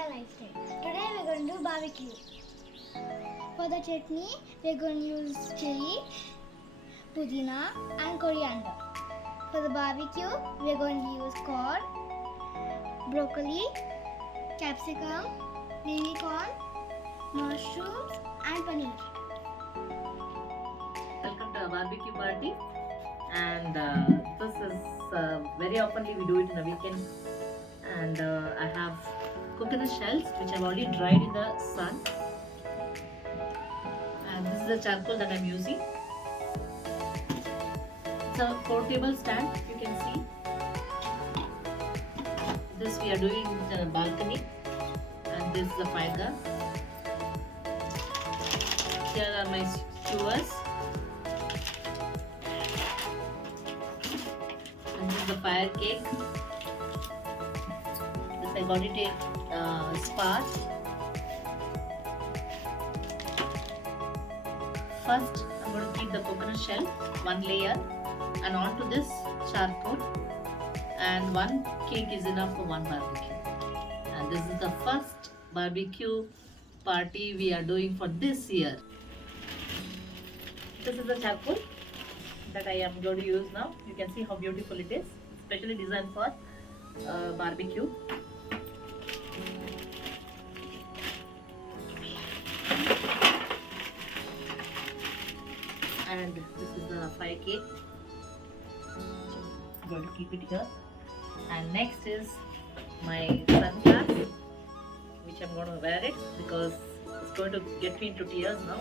India lifestyle. Today we're going to do barbecue. For the chutney, we're going to use chili, pudina and coriander. For the barbecue, we're going to use corn, broccoli, capsicum, baby corn, mushrooms and paneer. Welcome to our barbecue party, and this is very oftenly we do it in the weekend. And I have coconut shells which I've already dried in the sun, and this is the charcoal that I'm using. It's a portable stand, you can see. This we are doing in the balcony, and this is the fire gas. Here are my skewers, and this is the fire cake. This I got it in Spar. First, I'm going to keep the coconut shell, one layer, and onto this charcoal. And one cake is enough for one barbecue. And this is the first barbecue party we are doing for this year. This is the charcoal that I am going to use now. You can see how beautiful it is, specially designed for barbecue. And this is the fire cake. I'm going to keep it here. And next is my sunglass, which I'm going to wear it because it's going to get me into tears now.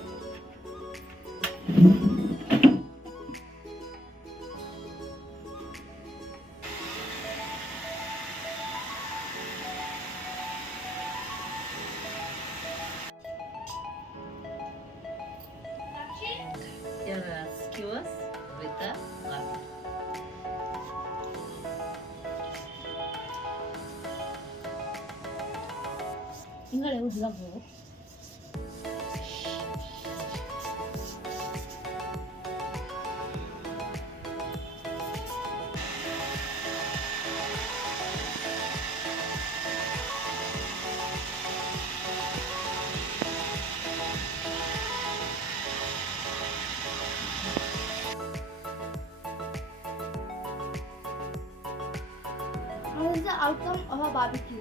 Here are skewers with the garlic. Ingale udlago. This is the outcome of a barbecue.